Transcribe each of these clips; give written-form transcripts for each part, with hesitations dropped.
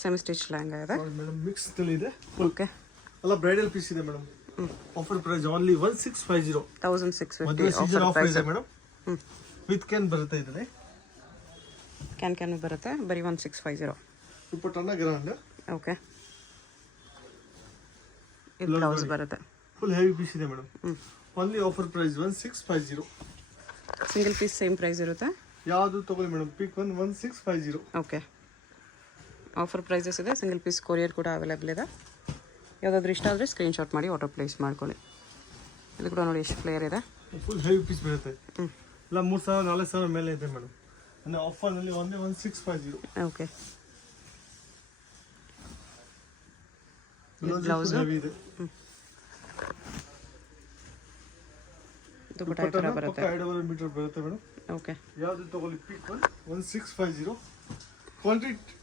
Semi stitch lehenga ಇದೆ madam mix ಇದೆ. Okay ಎಲ್ಲ ಬ್ರೈಡಲ್ ಪೀಸ್ ಇದೆ madam. Offer price only 1650. 1650 season offer offer price. ಇದೆ ಮೇಡಮ್. ವಿತ್ ಕ್ಯಾನ್ ಬರುತ್ತೆ ಇದರಲ್ಲಿ. ಕ್ಯಾನ್ ಬರುತ್ತೆ ಬರೀ 1650. ದುಪ್ಪಟ್ಟನ ಗ್ರ್ಯಾಂಡ್. ಓಕೆ ಇದು ಬ್ಲೌಸ್ ಬರುತ್ತೆ. ಫುಲ್ ಹೆವಿ ಪೀಸ್ ಇದೆ madam. Only offer price 1650. Single piece same price ಇರುತ್ತೆ. ಯಾವುದು ತಗೊಳ್ಳಿ madam, pick 1650. Okay offer prices ಇದೆ. ಸಿಂಗಲ್ ಪೀಸ್ ಕೊರಿಯರ್ ಕೂಡ ಅವೈಲೇಬಲ್ ಇದೆ. ಯಾವುದಾದ್ರೂ ಇಷ್ಟ ಆದರೆ ಸ್ಕ್ರೀನ್ಶಾಟ್ ಮಾಡಿ ಆರ್ಡರ್ ಪ್ಲೇಸ್ ಮಾಡ್ಕೊಳ್ಳಿ. ಇದು ಕೂಡ ನೋಡಿ ಎಷ್ಟು ಫ್ಲೇಯರ್ ಇದೆ. ಫುಲ್ ಹೆವಿ ಪೀಸ್ ಬರುತ್ತೆ. ಇಲ್ಲ 3000 4000 ಮೇಲೆ ಇದೆ ಮೇಡಮ್. ಅಂದರೆ ಆಫರ್ನಲ್ಲಿ ಒಂದೇ 1650. ಓಕೆ ಬ್ಲೌಸ್ ಹೆವಿ ಇದೆ. ದುಪ್ಪಟ್ಟ ಈ ಥರ ಬರುತ್ತೆ. 2.5 ಮೀಟರ್ ಬರುತ್ತೆ ಮೇಡಮ್. ಓಕೆ ಯಾವುದು ತಗೊಳ್ಳಿ ಪಿಕ್ 1650.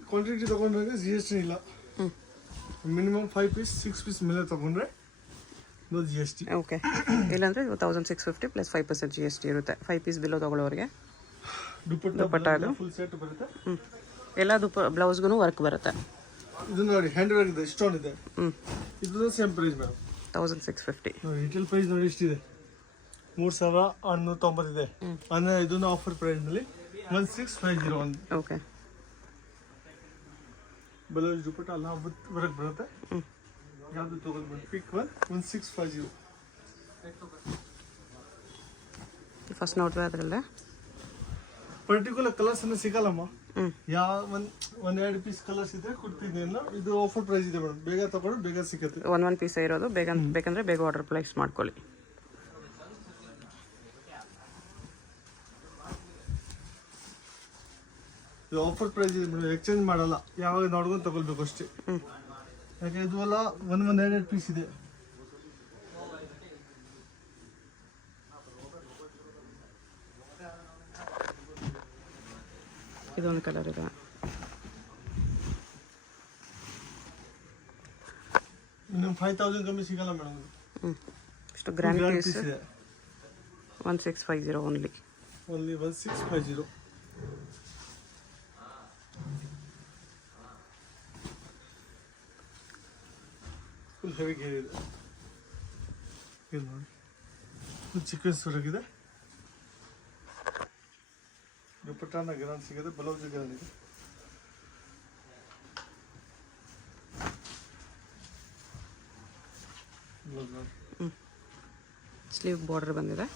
ಕ್ವಾಂಟಿಟಿ ತಗೊಂಡ್ರೆ GST ಇಲ್ಲ. ಮಿನಿಮಮ್ 5 ಪೀಸ್ 6 ಪೀಸ್ ಮೇಲೆ ತಗೊಂಡ್ರೆ ನೋ GST. ಓಕೆ ಇಲ್ಲಾಂದರೆ 1650 ಪ್ಲಸ್ 5% GST ಇರುತ್ತೆ. 5 ಪೀಸ್ ಬಿಲೋ ತಗೊಳ್ಳೋರಿಗೆ. ದುಪ್ಪಟ್ಟ ಅದು ಫುಲ್ ಸೆಟ್ ಬರುತ್ತೆ. ಎಲ್ಲ ಬ್ಲೌಸ್ಗೂ ವರ್ಕ್ ಬರುತ್ತೆ. ಇದು ನೋಡಿ ಹ್ಯಾಂಡ್ ವರ್ಕ್ ಇದೆ, ಸ್ಟೋನ್ ಇದೆ. ಇದು same price madam 1650. Retail price ನೋಡಿ ಎಷ್ಟಿದೆ, 3190 ಇದೆ. ಅಂದರೆ ಇದನ್ನು ಆಫರ್ ಪ್ರೈಸ್ನಲ್ಲಿ 1650. ಓಕೆ ಬ್ಲೌಸ್ ದುಪ್ಪಟ್ಟ ಎಲ್ಲ ವರ್ಕ್ ಬರುತ್ತೆ. ಯಾವುದು ತಗೊಳ್ಬೋದು ಪಿಕ್ 1650. ಫಸ್ಟ್ ನೋಡ್ತೀವಿ ಅದರಲ್ಲೇ ಪರ್ಟಿಕ್ಯುಲರ್ ಕಲರ್ಸ್ ಅನ್ನ ಸಿಗಲ್ಲಮ್ಮ. ಒಂದೆರಡು ಪೀಸ್ ಕಲರ್ಸ್ ಇದ್ರೆ ಕೊಡ್ತೀನಿ. ಇದು ಆಫರ್ ಪ್ರೈಸ್ ಇದೆ ಮೇಡಮ್. ಬೇಗ ತಗೊಂಡು ಬೇಗ ಸಿಗುತ್ತೆ. ಒಂದೊಂದು ಪೀಸ್ ಇರೋದು. ಬೇಕಂದ್ರೆ ಬೇಗ ಆರ್ಡರ್ ಪ್ಲೇಸ್ ಮಾಡ್ಕೊಳ್ಳಿ. ಇದು ಆಫರ್ ಪ್ರೈಸ್ ಇದೆ ಮೇಡಮ್. ಎಕ್ಸ್ಚೇಂಜ್ ಮಾಡಲ್ಲ, ಯಾವಾಗ ನೋಡ್ಕೊಂಡು ತಗೊಳ್ಬೇಕು ಅಷ್ಟೇ. ಯಾಕೆ ಇದು ಎಲ್ಲ ಒಂದೆರಡು ಪೀಸ್ ಇದೆ. ಇದೊಂದು ಕಲರ್ ಇದೆ. ಇನ್ನು 5000 ಕಮ್ಮಿ ಸಿಗಲ್ಲ ಮೇಡಮ್. ಇಷ್ಟು ಗ್ರ್ಯಾಂಡ್ ಪೀಸ್ ಇದೆ. 1650 ಓನ್ಲಿ 1650. ಫುಲ್ ಹೆವಿ ಗೇರ್ ಇದೆ. ಇದು ನೋಡಿ ಫುಲ್ ಚಿಕನ್ ಸುರಗಿದೆ. ದುಪ್ಪಟ್ಟನ ಗ್ರಾಂಡ್ ಸಿಗುತ್ತೆ. ಬ್ಲೌಸ್ ಗ್ರಾಂಡ್ ಇದೆ. ಸ್ಲೀವ್ ಬಾರ್ಡರ್ ಬಂದಿದೆ.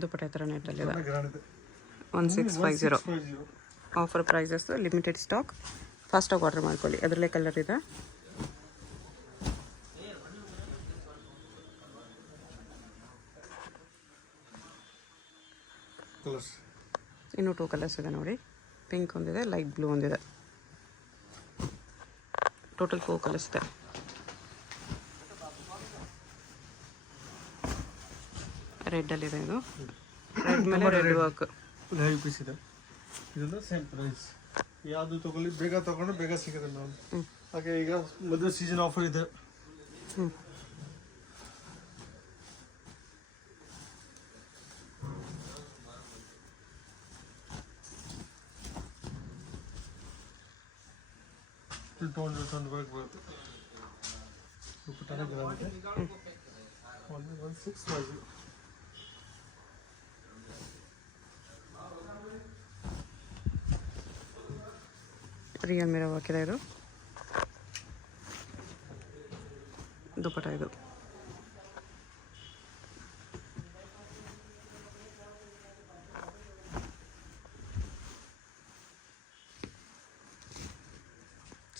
ದುಪ್ಪಟ್ಟ ಈ ಥರ ನೆಟ್ಟಲ್ಲಿದೆ. 1650 ಆಫರ್ ಪ್ರೈಸಸ್. Limited stock. ಫಾಸ್ಟಾಗಿ ಆರ್ಡರ್ ಮಾಡ್ಕೊಳ್ಳಿ. ಅದರಲ್ಲೇ ಕಲರ್ ಇದೆ. ಇನ್ನೂ 2 ಕಲರ್ಸ್ ಇದೆ ನೋಡಿ. ಪಿಂಕ್ ಒಂದಿದೆ, ಲೈಟ್ ಬ್ಲೂ ಒಂದಿದೆ. ಟೋಟಲ್ 4 ಕಲರ್ಸ್ ಇದೆ. ರೆಡ್ಡಲ್ಲಿದೆ. ಇದು ರೆಡ್ ಮೇಲೆ red work. Full heavy piece ಇದೆ. ಇದೆಲ್ಲ ಸೇಮ್ ಪ್ರೈಸ್. ಯಾವುದು ತಗೊಳ್ಳಿ ಬೇಗ ತಗೊಂಡು ಬೇಗ ಸಿಗುತ್ತೆ ಮೇಡಮ್. ಹಾಗೆ ಈಗ ಮದುವೆ ಸೀಸನ್ ಆಫರ್ ಇದೆ. ಟೋನ್ ವರ್ಕ್ ಬರುತ್ತೆ. ದುಪ್ಪಟ್ಟನ ಗ್ರಾಂಡ್ ಇದೆ. 1650. ರಿಯಲ್ ಮಿರರ್ ವರ್ಕ್ ಇದೆ. ಇದು ದುಪ್ಪಟ್ಟ. ಇದು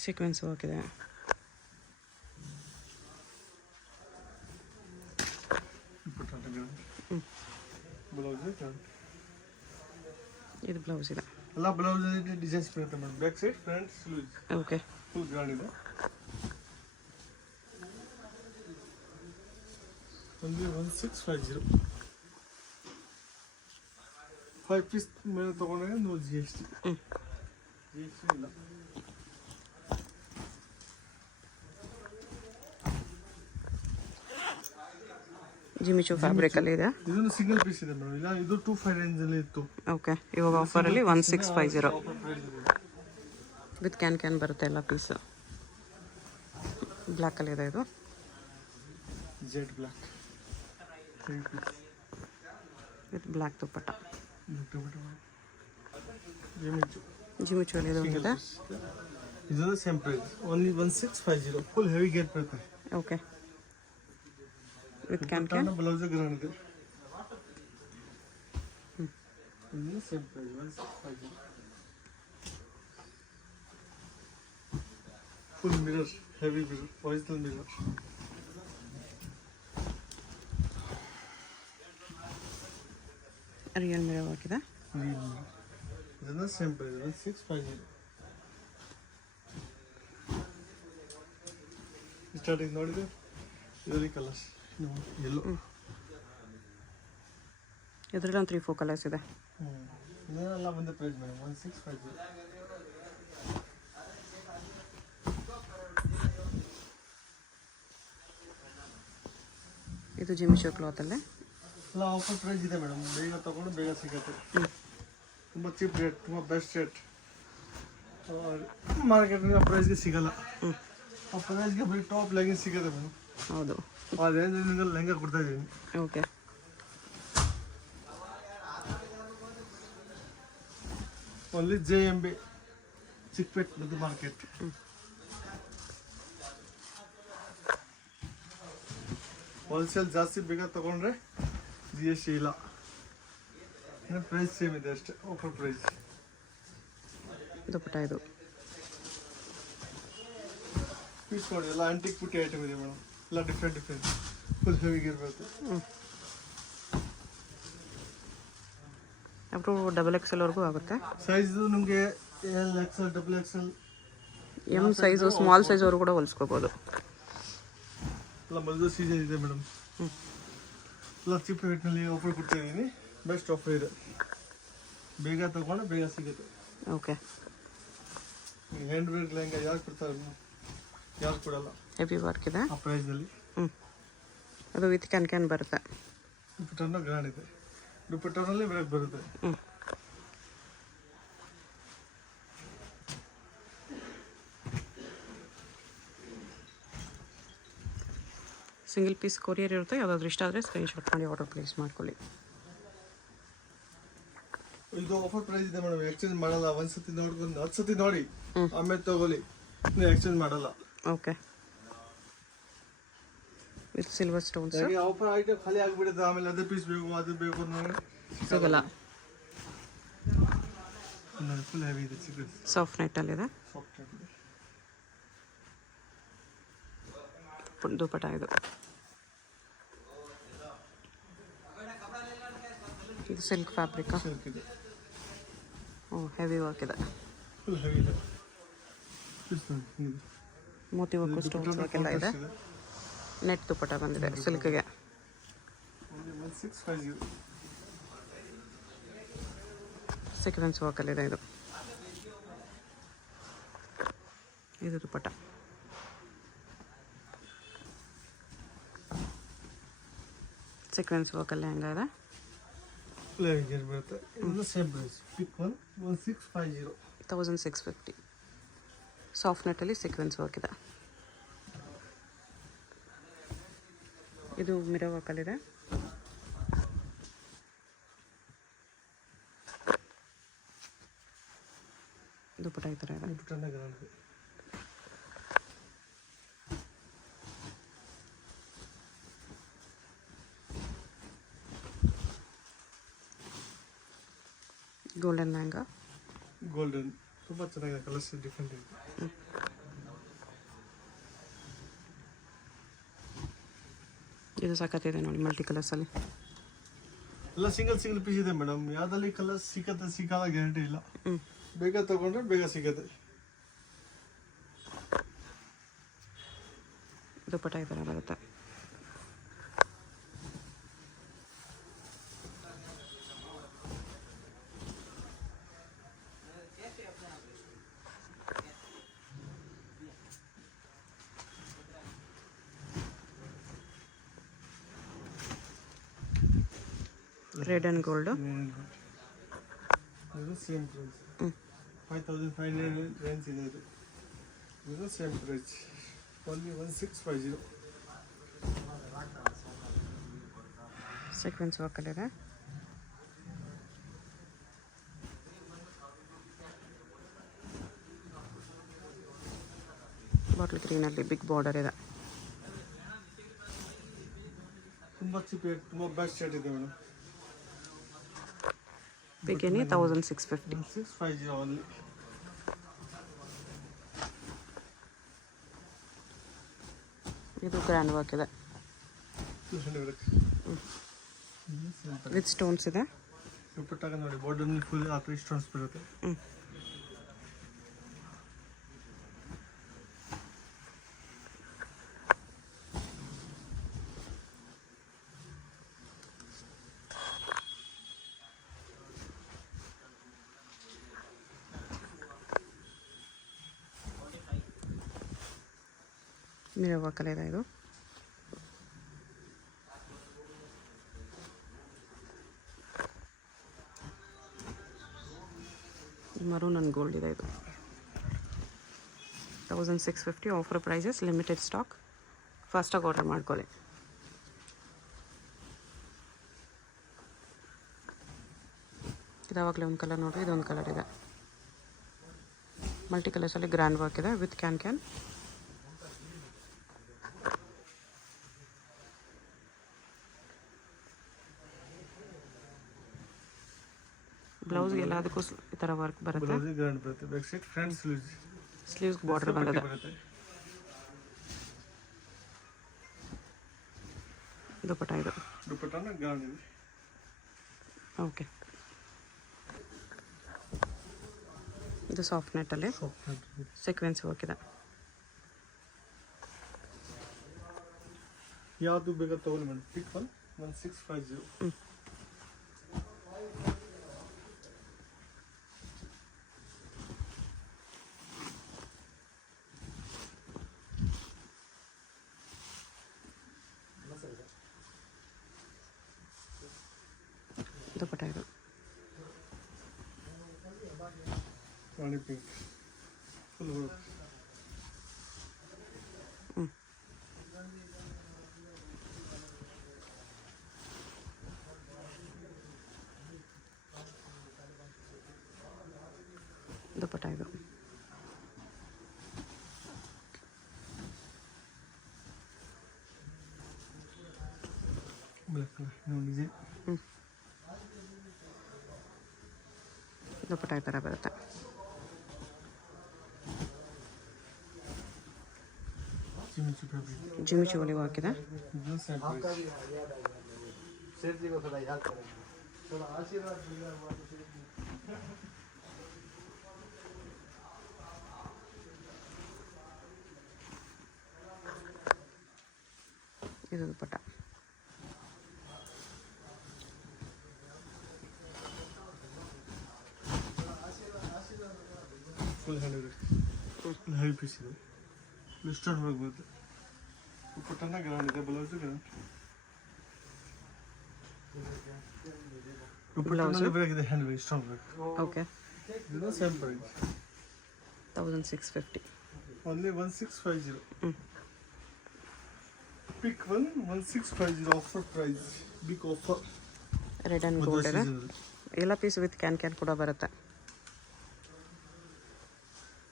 ಸೀಕ್ವೆನ್ಸ್ ವರ್ಕ್ ಇದೆ. ಇದು ಬ್ಲೌಸ್ ಇದೆ. ಎಲ್ಲ ಬ್ಲೌಸ್ ಡಿಸೈನ್ಸ್ ಬರುತ್ತೆ madam. Back side front sleeves. Okay full grand ಇದೆ. only 1650. 5 ಪೀಸ್ ಮೇಲೆ ತಗೊಂಡ್ರೆ ನೋ GST. GST ಇಲ್ಲ. ಜಿಮಿಚು ಫ್ಯಾಬ್ರಿಕಲ್ಲಿ ಇದೆ. ಇದೊಂದು ಸಿಂಗಲ್ ಪೀಸ್ ಇದೆ ಮೇಡಮ್. ಇಲ್ಲ ಇದು 25 ರೇಂಜಲ್ಲಿ ಇತ್ತು. ಓಕೆ, ಇವಾಗ ಆಫರಲ್ಲಿ 1650 ವಿತ್ ಕ್ಯಾನ್ ಬರುತ್ತೆ ಎಲ್ಲ ಪೀಸು. ಬ್ಲ್ಯಾಕಲ್ಲಿ ಇದೆ ಇದು. Jet black with black dupatta. ಜಿಮಿಚು ಜಿಮಿಚುವಲ್ಲಿ ಇದು ಇದೆ. ಇದೊಂದು same price, only 1650. Full heavy ಗೇಟ್ ಬರುತ್ತೆ. Okay, with can blouse grand ಇದೆ. ಇದು same price 1650. Full mirror, heavy mirror, original mirror. Real mirror work ಇದೆ. ಇದನ್ನ ಸೇಮ್ ಪ್ರೈಸ್ 1650. ಸ್ಟಾರ್ಟಿಂಗ್ ನೋಡಿದ್ರೆ ಇದರಲ್ಲಿ ಕಲರ್ಸ್ ಎಲ್ಲೋ, ಇದರಲ್ಲಿ ಒಂದು 3-4 ಕಲರ್ಸ್ ಇದೆ. ಇದೆಲ್ಲ ಒಂದೇ ಪ್ರೈಸ್ ಮೇಡಮ್, 1650. ಇದು ಜಿಮಿಚು ಕ್ಲಾತಲ್ಲೇ ಎಲ್ಲ ಆಫರ್ ಪ್ರೈಸ್ ಇದೆ ಮೇಡಮ್. ಬೇಗ ತಗೊಂಡು ಬೇಗ ಸಿಗುತ್ತೆ. ತುಂಬ ಚೀಪ್ ರೇಟ್, ತುಂಬ ಬೆಸ್ಟ್ ರೇಟ್. ಮಾರ್ಕೆಟಿನ ಪ್ರೈಸ್ಗೆ ಸಿಗಲ್ಲ. ಆ ಪ್ರೈಸ್ಗೆ ಬರೀ ಟಾಪ್ ಲೆಗಿನ್ಸ್ ಸಿಗುತ್ತೆ ಮೇಡಮ್. ಹೌದು, ಆ ರೇಂಜಿನಿಂದ ಲೆಹಂಗಾ ಕೊಡ್ತಾ ಇದ್ದೀನಿ. ಓಕೆ. ಓನ್ಲಿ JMB ಚಿಕ್ಕಪೇಟ್ ಮದ್ದು ಮಾರ್ಕೆಟ್. ಹೋಲ್ಸೇಲ್ ಜಾಸ್ತಿ ಬೇಗ ತಗೊಂಡ್ರೆ GST ಇಲ್ಲ. ಪ್ರೈಸ್ ಸೇಮ್ ಇದೆ ಅಷ್ಟೇ, ಆಫರ್ ಪ್ರೈಸ್. ದುಪ್ಪಟ್ಟ ಇದು. ಪೀಸ್ ನೋಡಿ, ಎಲ್ಲ ಆಂಟಿಕ್ ಪುಟ್ಟಿ ಐಟಮ್ ಇದೆ ಮೇಡಮ್. ಎಲ್ಲ ಡಿಫ್ರೆಂಟ್ ಫುಲ್ ಹೆವಿಗೆ ಇರಬೇಕು. ಅಪ್ಟು XXL ವರೆಗೂ ಆಗುತ್ತೆ. ಸೈಜು ನಿಮಗೆ LXL, XXL, M size, small ಸೈಜ್ವರೆಗೂ ಕೂಡ ಹೊಲಿಸ್ಕೋಬೋದು. ಎಲ್ಲ ಮಲ್ದು ಸೀಸನ್ ಇದೆ ಮೇಡಮ್. ಎಲ್ಲ ಚೀಪ್ ರೇಟ್ನಲ್ಲಿ ಆಫರ್ ಕೊಡ್ತಾ ಇದ್ದೀನಿ. ಬೆಸ್ಟ್ ಆಫರ್ ಇದೆ. ಬೇಗ ತಗೊಂಡು ಬೇಗ ಸಿಗುತ್ತೆ. ಓಕೆ. ಹ್ಯಾಂಡ್ ಬ್ಯಾಗ್ ಲೆಹಂಗಾ ಯಾರು ಕೊಡ್ತಾರೆ? ಯಾರು ಕೊಡಲ್ಲ. ಹೆವಿ ವರ್ಕ್ ಇದೆ ಆ ಪ್ರೈಸ್ನಲ್ಲಿ. ಅದು ವಿತ್ ಕ್ಯಾನ್ ಬರುತ್ತೆ. ದುಪ್ಪಟ್ಟನ ಗ್ರ್ಯಾಂಡ್ ಇದೆ. ದುಪ್ಪಟ್ಟನಲ್ಲಿ ಬ್ಯಾಗ್ ಬರುತ್ತೆ. ಸಿಂಗಲ್ ಪೀಸ್ ಕೊರಿಯರ್ ಇರುತ್ತೆ. ಯಾವುದಾದ್ರೂ ಇಷ್ಟ ಆದರೆ ಸ್ಕ್ರೀನ್ಶಾಟ್ ಮಾಡಿ ಆರ್ಡರ್ ಪ್ಲೇಸ್ ಮಾಡ್ಕೊಳ್ಳಿ. ಇದು ಆಫರ್ ಪ್ರೈಸ್ ಇದೆ ಮೇಡಮ್. ಎಕ್ಸ್ಚೇಂಜ್ ಮಾಡಲ್ಲ. ಒಂದ್ಸತಿ ನೋಡ್ಕೊಂಡು 10 ಸತಿ ನೋಡಿ ಆಮೇಲೆ ತಗೊಳ್ಳಿ. ಎಕ್ಸ್ಚೇಂಜ್ ಮಾಡಲ್ಲ. Okay, with silver stones. Offer item ಖಾಲಿ ಆಗಿಬಿಡುತ್ತೆ. ಆಮೇಲೆ ಅದೇ ಪೀಸ್ ಬೇಕು, ಅದು ಬೇಕು ಅಂದ್ರೆ ಸಿಗಲ್ಲ. ಫುಲ್ ಹೆವಿ ಇದೆ. ಚಿಕ್ಕ ಸಾಫ್ಟ್ ನೆಟ್ಟಲ್ಲಿದೆ. ಸಾಫ್ಟ್ ಆಗಿದೆ. ದುಪ್ಪಟ್ಟ ಇದು. ಇದು ಸಿಲ್ಕ್ ಫ್ಯಾಬ್ರಿಕ್. ಸಿಲ್ಕ್ ಇದೆ. ಹೆವಿ ವರ್ಕ್ ಇದೆ. ಫುಲ್ ಹೆವಿ ಇದೆ. ಮೋತಿ ವರ್ಕ್, ಸ್ಟೋನ್ಸ್ ವರ್ಕ್ ಎಲ್ಲ ಇದೆ. ನೆಟ್ ದುಪ್ಪಟ್ಟ ಬಂದಿದೆ ಸಿಲ್ಕ್ಗೆ. 1650. ಸೀಕ್ವೆನ್ಸ್ ವರ್ಕಲ್ಲಿದೆ ಇದು. ಇದು ದುಪ್ಪಟ್ಟ. ಸೀಕ್ವೆನ್ಸ್ ವರ್ಕಲ್ಲಿ ಹೆಂಗಿದೆ. ಬರುತ್ತೆ. ಇದು ಸೇಮ್ ಪ್ರೈಸ್. ಪಿಕ್ 1650. 1650. ಸಾಫ್ಟ್ ನೆಟ್ಟಲ್ಲಿ ಸೀಕ್ವೆನ್ಸ್ ವರ್ಕ್ ಇದೆ. ಇದು ಮಿರರ್ ವರ್ಕಲ್ಲಿದೆ. ದುಪ್ಪಟ್ಟ ಈ ಥರ ಇದೆ. ದುಪ್ಪಟ್ಟನ ಗ್ರ್ಯಾಂಡ್ ಇದೆ. ಗೋಲ್ಡನ್ ಲೆಹಂಗಾ. ಗೋಲ್ಡನ್ ತುಂಬ ಚೆನ್ನಾಗಿದೆ. ಕಲರ್ಸ್ ಡಿಫ್ರೆಂಟ್ ಇದೆ. ಇದು ಸಾಕತ್ತಿದೆ ನೋಡಿ, ಮಲ್ಟಿ ಕಲರ್ಸಲ್ಲಿ. ಎಲ್ಲ ಸಿಂಗಲ್ ಪೀಸ್ ಇದೆ ಮೇಡಮ್. ಯಾವ್ದಲ್ಲಿ ಕಲರ್ ಸಿಗಲ್ಲ ಗ್ಯಾರಂಟಿ ಇಲ್ಲ. ಬೇಗ ತಗೊಂಡ್ರೆ ಬೇಗ ಸಿಗುತ್ತೆ. ದುಪ್ಪಟ್ಟ ಈ ಥರ ಬರುತ್ತೆ. Red and gold. ಇದು ಸೇಮ್ ಪ್ರೈಸ್. ಹ್ಞೂ 5500 ರೇಂಜ್ ಇದೆ ಇದು. ಇದು ಸೇಮ್ ಪ್ರೈಸ್. ಓನ್ಲಿ 1650. ಸೀಕ್ವೆನ್ಸ್ ವರ್ಕಲ್ಲಿದೆ. ಬಾಟ್ಲ್ ಗ್ರೀನಲ್ಲಿ ಬಿಗ್ ಬಾರ್ಡರ್ ಇದೆ. ತುಂಬ ಚೀಪ್, ತುಂಬ ಬೆಸ್ಟ್ ಶರ್ಟ್ ಇದೆ ಮೇಡಮ್. ಬಿಗಿನಿ 1650. 1650 ಓನ್ಲಿ. ಇದು ಗ್ರ್ಯಾಂಡ್ ವರ್ಕ್ ಇದೆ ವಿತ್ ಸ್ಟೋನ್ಸ್ ಇದೆ. ದುಪ್ಪಟ್ಟಾಗ ನೋಡಿ ಬಾರ್ಡರ್ ಫುಲ್ ಆ ಥರ ಸ್ಟೋನ್ಸ್ ಬರುತ್ತೆ. ಹ್ಞೂ ಮಿರರ್ ವರ್ಕಲ್ಲಿ ಇದೆ ಇದು. ಮರೂನ್ ಆ್ಯಂಡ್ ಗೋಲ್ಡ್ ಇದೆ ಇದು. 1650 ಆಫರ್ ಪ್ರೈಸಸ್, ಲಿಮಿಟೆಡ್ ಸ್ಟಾಕ್. ಫಾಸ್ಟಾಗಿ ಆರ್ಡರ್ ಮಾಡ್ಕೊಳ್ಳಿ. ಇದಾವಾಗಲೇ ಒಂದು ಕಲರ್ ನೋಡಿರಿ, ಇದೊಂದು ಕಲರ್ ಇದೆ. ಮಲ್ಟಿ ಕಲರ್ಸಲ್ಲಿ ಗ್ರ್ಯಾಂಡ್ ವರ್ಕ್ ಇದೆ ವಿತ್ ಕ್ಯಾನ್. ಬ್ಲೌಸ್ಗೆಲ್ಲ ಅದಕ್ಕೂ ಈ ಥರ ವರ್ಕ್ ಬರುತ್ತೆ. ಗ್ರ್ಯಾಂಡ್ ಬರುತ್ತೆ. Back side front sleeves border ಬಂದಿದೆ. ದುಪ್ಪಟ್ಟ ಇದು. ದುಪ್ಪಟ್ಟನ ಗ್ರ್ಯಾಂಡ್ ಇದೆ. ಓಕೆ, ಇದು ಸಾಫ್ಟ್ ನೆಟ್ಟಲ್ಲಿ ಸೀಕ್ವೆನ್ಸ್ ವರ್ಕ್ ಇದೆ. ಯಾವುದು ಬೇಕಾದ ತಗೊಳ್ಳಿ ಮೇಡಮ್. ಪಿಕ್ 1650. ದುಪ್ಪಟ್ಟ ಇದು. ರಾಣಿ ಪಿಂಕ್ ಫುಲ್ ವರ್ಕ್. ದುಪ್ಪಟ್ಟ ಇದು. ಬ್ಲ್ಯಾಕ್ ಕಲರ್ ನೋಡಿ ಡಿಸೈನ್. ದುಪ್ಪಟ್ಟ ಈ ಥರ ಬರುತ್ತೆ. ಜಿಮಿಚು ಒಲಿಗೆ ಹಾಕಿದೆ. ಇದು ಸೇಮ್ ಪ್ರೈಸ್. ಇದು ದುಪ್ಪಟ್ಟ. ಫುಲ್ ಹೆವಿ ಪೀಸ್ ಇದೆ. ಲಿಸ್ಟರ್ ಹೊರಗೆ ಬರುತ್ತೆ. ದುಪ್ಪಟ್ಟನ ಗ್ರ್ಯಾಂಡ್ ಇದೆ. Blouse grand. ದುಪ್ಪಟ್ಟನಲ್ಲಿ ಬೇಕಿದೆ hand work, stone work. Okay, ಇದು same price. 1650. Only 1650. Pick 1650 offer price. Big offer. Red and gold ಇದೆ. ಎಲ್ಲ ಪೀಸ್ ವಿತ್ ಕ್ಯಾನ್ ಕೂಡ ಬರುತ್ತೆ.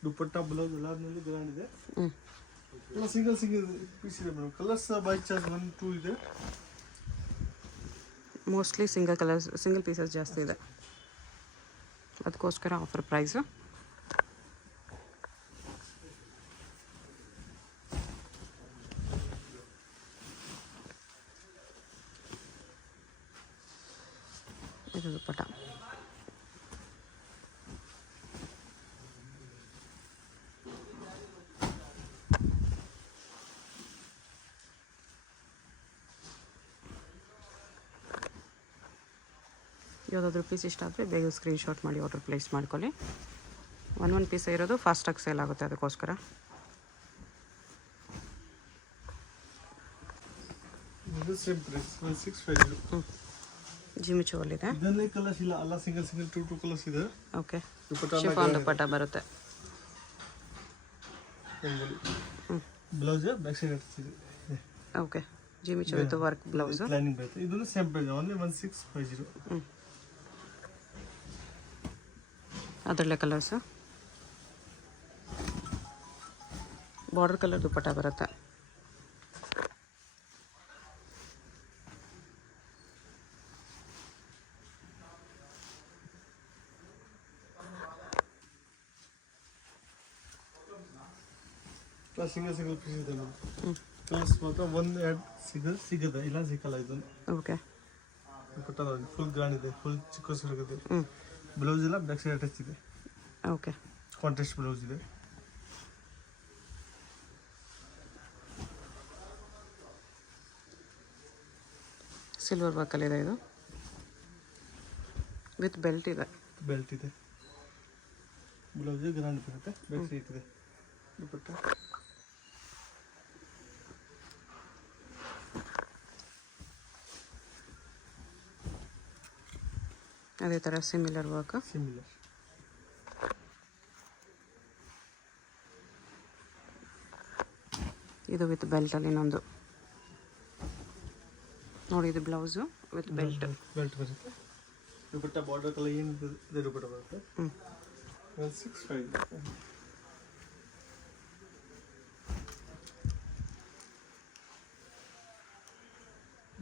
ದುಪ್ಪಟ್ಟ ಬ್ಲೌಸ್ ಎಲ್ಲಾದ್ಮೇಲೆ ಗ್ರ್ಯಾಂಡ್ ಇದೆ. ಹ್ಞೂ ಎಲ್ಲ ಸಿಂಗಲ್ ಪೀಸ್ ಇದೆ ಮೇಡಮ್. ಕಲರ್ಸ್ ಬೈ ಚಾರ್ಜ್ 1, 2 ಇದೆ. ಮೋಸ್ಟ್ಲಿ ಸಿಂಗಲ್ ಪೀಸಸ್ ಜಾಸ್ತಿ ಇದೆ, ಅದಕ್ಕೋಸ್ಕರ ಆಫರ್ ಪ್ರೈಸು. ಇದು ದುಪ್ಪಟ್ಟ. ಯಾವುದಾದ್ರೂ ಪೀಸ್ ಇಷ್ಟ ಆದರೆ ಬೇಗ ಸ್ಕ್ರೀನ್ಶಾಟ್ ಮಾಡಿ ಆರ್ಡರ್ ಪ್ಲೇಸ್ ಮಾಡ್ಕೊಳ್ಳಿ. ಒಂದು ಪೀಸ್ ಇರೋದು ಫಾಸ್ಟಾಗಿ ಸೇಲ್ ಆಗುತ್ತೆ, ಅದಕ್ಕೋಸ್ಕರ. ಇದು ಸೇಮ್ ಪ್ರೈಸ್ 1650. ಜಿಮ್ಮಿ ಚೋಲಿದೆ. ಇದನ್ನೇ ಕಲರ್ಸ್ ಇಲ್ಲ, ಅಲ್ಲ ಸಿಂಗಲ್ ಟೂ ಕಲರ್ಸ್ ಇದೆ. ಓಕೆ, ದುಪಟ್ಟ ಶಿಫಾನ್ ದುಪಟ್ಟ ಬರುತ್ತೆ. ಬ್ಲೌಸ್ ಬ್ಯಾಕ್ ಸೈಡ್ ಇದೆ. Okay, Jimmy Choo with work blouse. Lining ಬರುತ್ತೆ. ಇದನ್ನು ಸೇಮ್ ಪ್ರೈಸ್ ಓನ್ಲಿ 1650. ಅದರಲ್ಲೇ ಕಲರ್ಸು. ಬಾರ್ಡರ್ ಕಲರ್ ದುಪಟ್ಟ ಬರುತ್ತೆ. ಸಿಂಗಲ್ ಪೀಸ್ ಇದೆ ಮೇಡಮ್. ಕಲರ್ಸ್ ಮಾತ್ರ ಒಂದು ಎರಡು ಸಿಗುತ್ತೆ, ಇಲ್ಲ ಸಿಕ್ಕಲ್ಲ ಇದನ್ನು. ಓಕೆ, ದುಪಟ್ಟ ನೋಡಿ ಫುಲ್ ಗ್ರ್ಯಾಂಡ್ ಇದೆ, ಫುಲ್ ಚಿಕ್ಕ ಸಿಗುತ್ತೆ. ಬ್ಲೌಸ್ ಎಲ್ಲ ಬ್ಯಾಕ್ ಸೈಡ್ ಅಟ್ಯಾಚ್ ಇದೆ. ಓಕೆ, ಕಾಂಟ್ರಾಸ್ಟ್ ಬ್ಲೌಸ್ ಇದೆ. ಸಿಲ್ವರ್ ವರ್ಕಲ್ಲಿದೆ. ಇದು ವಿತ್ ಬೆಲ್ಟ್ ಇದೆ. ಬೆಲ್ಟ್ ಇದೆ. ಬ್ಲೌಸ್ ಗ್ರ್ಯಾಂಡ್ ಬರುತ್ತೆ, ಬ್ಯಾಕ್ ಸೈಡ್ ಇದೆ. ದುಪಟ್ಟ ಅದೇ ಥರ ಸಿಮಿಲರ್ ವರ್ಕ್. ಸಿಮಿಲರ್. ಇದು ವಿತ್ ಬೆಲ್ಟಲ್ಲಿ ಇನ್ನೊಂದು ನೋಡಿ. ಇದು ಬ್ಲೌಸು ವಿತ್ ಬೆಲ್ಟ್. ಬೆಲ್ಟ್ ಬರುತ್ತೆ. ದುಪಟ್ಟ ಬಾರ್ಡರ್ ಕಲರ್ ಏನು ಇದೆ ದುಪಟ್ಟ ಬರುತ್ತೆ. 165.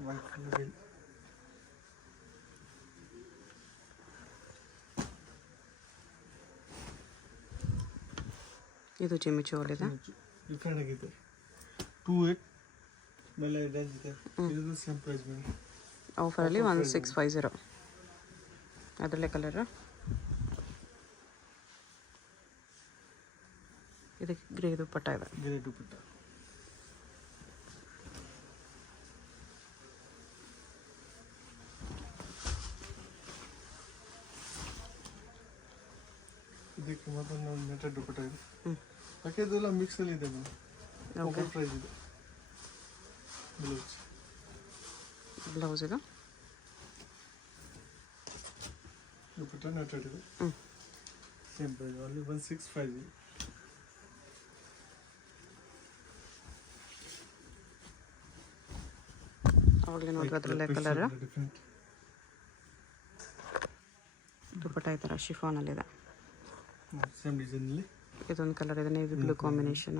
White colour. ಇದು ಜಿಮ್ಮಿ ಚೋಲಿದೆ. ಡಿಫ್ರೆಂಟ್ ಆಗಿದೆ. 28 ಮೇಲೆ ಡ್ಯಾನ್ಸ್ ಇದೆ. ಇದು ಸೇಮ್ ಪ್ರೈಸ್ ಮೇಡಮ್. ಆಫರಲ್ಲಿ 1650. ಅದರಲ್ಲೇ ಕಲರ್. ಇದಕ್ಕೆ ಗ್ರೇ ದುಪಟ್ಟ ಇದೆ. ಗ್ರೇ ದುಪಟ್ಟ. ಇದಕ್ಕೆ ಮಾತ್ರ ನಾವು ನೆಟೆಡ್ ದುಪಟ್ಟ ಇದೆ. ಬಾಕಿದೆಲ್ಲ ಮಿಕ್ಸಲ್ಲಿ ಇದೆ ಮೇಡಮ್. ಓಕೆ, ಪ್ರೈಸ್ ಇದೆ. ಬ್ಲೌಸ್ ಇದು ದುಪಟ್ಟ ನೆಟೆಡ್ ಇದೆ. Same price only 1650. ಅವಾಗಲೇ ನೋಡಿದ್ರೆ ಅದರಲ್ಲೇ ಕಲರ್. ಡಿಫ್ರೆಂಟ್ ದುಪಟ್ಟ ಈ ಥರ ಶಿಫಾನಲ್ಲಿದೆ. ಸೇಮ್ ಡಿಸೈನಲ್ಲಿ ಇದೊಂದು ಕಲರ್ ಇದೆ, ನೇವಿ ಬ್ಲೂ ಕಾಂಬಿನೇಷನ್.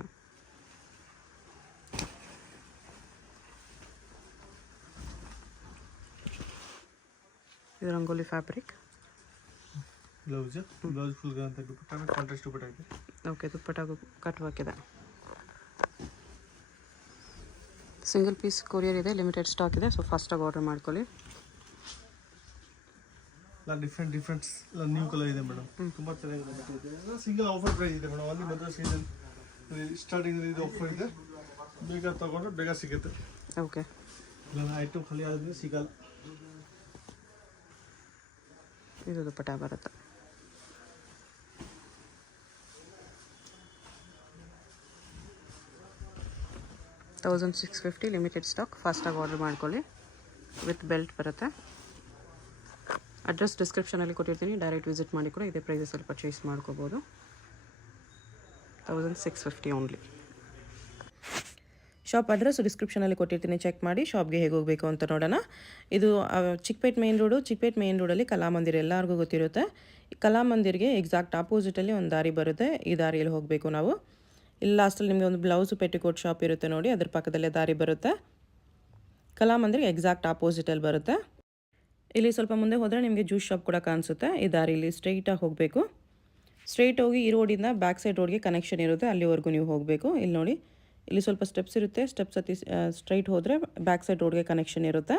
ಇದು ರಂಗೋಲಿ ಫ್ಯಾಬ್ರಿಕ್. ಬ್ಲೌಸ್ ಫುಲ್ ಅಂತ ದುಪಟ್ಟ ಕಾಂಟ್ರಾಸ್ಟ್ ದುಪಟ್ಟ ಇದೆ. ಓಕೆ, ದುಪಟ್ಟ ಕಟ್ ವರ್ಕ್ ಇದೆ. ಸಿಂಗಲ್ ಪೀಸ್ ಕೊರಿಯರ್ ಇದೆ, ಲಿಮಿಟೆಡ್ ಸ್ಟಾಕ್ ಇದೆ. ಸೊ ಫಾಸ್ಟಾಗಿ ಆರ್ಡರ್ ಮಾಡ್ಕೊಳ್ಳಿ. ಡಿಫ್ರೆಂಟ್ ನ್ಯೂ ಕಲರ್ ಇದೆ ಮೇಡಮ್. ತುಂಬ ಚೆನ್ನಾಗಿದೆ. ಸಿಂಗಲ್ ಆಫರ್ ಪ್ರೈಸ್ ಇದೆ ಮೇಡಮ್. ಅಲ್ಲಿ ಮದುವೆ ಸೀಸನ್ ಸ್ಟಾರ್ಟಿಂಗ್ ಇದು ಆಫರ್ ಇದೆ. ಬೇಗ ತಗೊಂಡ್ರೆ ಬೇಗ ಸಿಗುತ್ತೆ. ಓಕೆ, ಇಲ್ಲ ಐಟಮ್ ಖಾಲಿ ಆದ್ರೆ ಸಿಗಲ್ಲ. ಇದು ದುಪಟ್ಟ ಬರುತ್ತೆ. $1650 ಲಿಮಿಟೆಡ್ ಸ್ಟಾಕ್. ಫಾಸ್ಟಾಗಿ ಆರ್ಡರ್ ಮಾಡ್ಕೊಳ್ಳಿ. ವಿತ್ ಬೆಲ್ಟ್ ಬರುತ್ತೆ. ಅಡ್ರೆಸ್ ಡಿಸ್ಕ್ರಿಪ್ಷನಲ್ಲಿ ಕೊಟ್ಟಿರ್ತೀನಿ, ಡೈರೆಕ್ಟ್ ವಿಸಿಟ್ ಮಾಡಿ ಕೂಡ ಇದೇ ಪ್ರೈಸಲ್ಲಿ ಪರ್ಚೇಸ್ ಮಾಡ್ಕೋಬೋದು. 1650 ಓನ್ಲಿ. ಶಾಪ್ ಅಡ್ರೆಸ್ ಡಿಸ್ಕ್ರಿಪ್ಷನಲ್ಲಿ ಕೊಟ್ಟಿರ್ತೀನಿ, ಚೆಕ್ ಮಾಡಿ ಶಾಪ್ಗೆ ಹೇಗೆ ಹೋಗಬೇಕು ಅಂತ ನೋಡೋಣ. ಇದು ಚಿಕ್ಕಪೇಟ್ ಮೇನ್ ರೋಡಲ್ಲಿ ಕಲಾಮಂದಿರ ಎಲ್ಲರಿಗೂ ಗೊತ್ತಿರುತ್ತೆ. ಕಲಾಮಂದಿರ್ಗೆ ಎಕ್ಸಾಕ್ಟ್ ಆಪೋಸಿಟಲ್ಲಿ ಒಂದು ದಾರಿ ಬರುತ್ತೆ. ಈ ದಾರಿಯಲ್ಲಿ ಹೋಗಬೇಕು ನಾವು. ಇಲ್ಲಿ ಲಾಸ್ಟಲ್ಲಿ ನಿಮಗೆ ಒಂದು ಬ್ಲೌಸು ಪೆಟಿಕೋಟ್ ಶಾಪ್ ಇರುತ್ತೆ ನೋಡಿ, ಅದ್ರ ಪಕ್ಕದಲ್ಲೇ ದಾರಿ ಬರುತ್ತೆ. ಕಲಾಮಂದಿರ್ಗೆ ಎಕ್ಸಾಕ್ಟ್ ಆಪೋಸಿಟಲ್ಲಿ ಬರುತ್ತೆ. ಇಲ್ಲಿ ಸ್ವಲ್ಪ ಮುಂದೆ ಹೋದರೆ ನಿಮಗೆ ಜ್ಯೂಸ್ ಶಾಪ್ ಕೂಡ ಕಾಣಿಸುತ್ತೆ. ಈ ದಾರಿಲಿ ಸ್ಟ್ರೈಟಾಗಿ ಹೋಗಬೇಕು. ಸ್ಟ್ರೈಟ್ ಹೋಗಿ ಈ ರೋಡಿಂದ ಬ್ಯಾಕ್ ಸೈಡ್ ರೋಡ್ಗೆ ಕನೆಕ್ಷನ್ ಇರುತ್ತೆ, ಅಲ್ಲಿವರೆಗೂ ನೀವು ಹೋಗಬೇಕು. ಇಲ್ಲಿ ನೋಡಿ, ಇಲ್ಲಿ ಸ್ವಲ್ಪ ಸ್ಟೆಪ್ಸ್ ಇರುತ್ತೆ. ಸ್ಟೆಪ್ಸ್ ಹತ್ತಿ ಸ್ಟ್ರೈಟ್ ಹೋದರೆ ಬ್ಯಾಕ್ ಸೈಡ್ ರೋಡ್ಗೆ ಕನೆಕ್ಷನ್ ಇರುತ್ತೆ.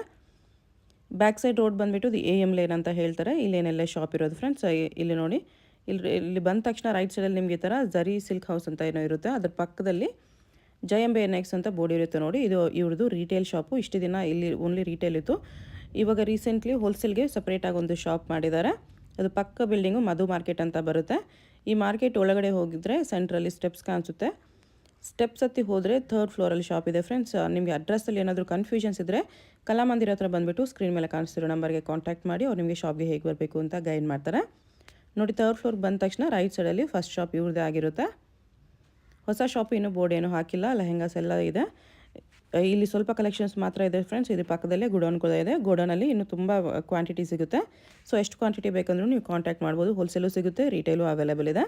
ಬ್ಯಾಕ್ ಸೈಡ್ ರೋಡ್ ಬಂದುಬಿಟ್ಟು ಇದು AM ಲೇನ್ ಅಂತ ಹೇಳ್ತಾರೆ. ಇಲ್ಲೇನೆಲ್ಲ ಶಾಪ್ ಇರೋದು ಫ್ರೆಂಡ್ಸ್. ಇಲ್ಲಿ ನೋಡಿ, ಇಲ್ಲಿ ಬಂದ ತಕ್ಷಣ ರೈಟ್ ಸೈಡಲ್ಲಿ ನಿಮಗೆ ಈ ಥರ ಜರಿ ಸಿಲ್ಕ್ ಹೌಸ್ ಅಂತ ಏನೋ ಇರುತ್ತೆ. ಅದ್ರ ಪಕ್ಕದಲ್ಲಿ ಜಯಂಬೆ NX ಅಂತ ಬೋರ್ಡ್ ಇರುತ್ತೆ ನೋಡಿ. ಇದು ಇವ್ರದ್ದು ರಿಟೇಲ್ ಶಾಪು. ಇಷ್ಟು ದಿನ ಇಲ್ಲಿ ಓನ್ಲಿ ರಿಟೇಲ್ ಇತ್ತು. ಇವಾಗ ರೀಸೆಂಟ್ಲಿ ಹೋಲ್ಸೇಲ್ಗೆ ಸಪ್ರೇಟಾಗಿ ಒಂದು ಶಾಪ್ ಮಾಡಿದ್ದಾರೆ. ಅದು ಪಕ್ಕ ಬಿಲ್ಡಿಂಗು ಮಧು ಮಾರ್ಕೆಟ್ ಅಂತ ಬರುತ್ತೆ. ಈ ಮಾರ್ಕೆಟ್ ಒಳಗಡೆ ಹೋಗಿದ್ರೆ ಸೆಂಟ್ರಲ್ಲಿ ಸ್ಟೆಪ್ಸ್ ಕಾಣಿಸುತ್ತೆ. ಸ್ಟೆಪ್ಸ್ ಹತ್ತಿ ಹೋದರೆ ಥರ್ಡ್ ಫ್ಲೋರಲ್ಲಿ ಶಾಪ್ ಇದೆ ಫ್ರೆಂಡ್ಸ್. ನಿಮಗೆ ಅಡ್ರೆಸ್ಸಲ್ಲಿ ಏನಾದರೂ ಕನ್ಫ್ಯೂಷನ್ಸ್ ಇದ್ದರೆ ಕಲಾಮಂದಿರ ಹತ್ರ ಬಂದುಬಿಟ್ಟು ಸ್ಕ್ರೀನ್ ಮೇಲೆ ಕಾಣಿಸ್ತಿರೋ ನಂಬರ್ಗೆ ಕಾಂಟ್ಯಾಕ್ಟ್ ಮಾಡಿ ಅವ್ರು ನಿಮಗೆ ಶಾಪ್ಗೆ ಹೇಗೆ ಬರಬೇಕು ಅಂತ ಗೈಡ್ ಮಾಡ್ತಾರೆ. ನೋಡಿ, ಥರ್ಡ್ ಫ್ಲೋರ್ ಬಂದ ತಕ್ಷಣ ರೈಟ್ ಸೈಡಲ್ಲಿ ಫಸ್ಟ್ ಶಾಪ್ ಇವ್ರದ್ದೇ ಆಗಿರುತ್ತೆ. ಹೊಸ ಶಾಪ್ ಇನ್ನೂ ಬೋರ್ಡ್ ಏನೂ ಹಾಕಿಲ್ಲ, ಲೆಹೆಂಗಾಸ್ ಎಲ್ಲ ಇದೆ. ಇಲ್ಲಿ ಸ್ವಲ್ಪ ಕಲೆಕ್ಷನ್ಸ್ ಮಾತ್ರ ಇದೆ ಫ್ರೆಂಡ್ಸ್. ಇದ್ರ ಪಕ್ಕದಲ್ಲೇ ಗೋಡೌನ್ ಕೂಡ ಇದೆ. ಗೋಡೌನಲ್ಲಿ ಇನ್ನೂ ತುಂಬ ಕ್ವಾಂಟಿಟಿ ಸಿಗುತ್ತೆ. ಸೊ ಎಷ್ಟು ಕ್ವಾಂಟಿಟಿ ಬೇಕಂದ್ರೂ ನೀವು ಕಾಂಟ್ಯಾಕ್ಟ್ ಮಾಡ್ಬೋದು. ಹೋಲ್ಸೇಲು ಸಿಗುತ್ತೆ, ರಿಟೇಲು ಅವೈಲೇಬಲ್ ಇದೆ.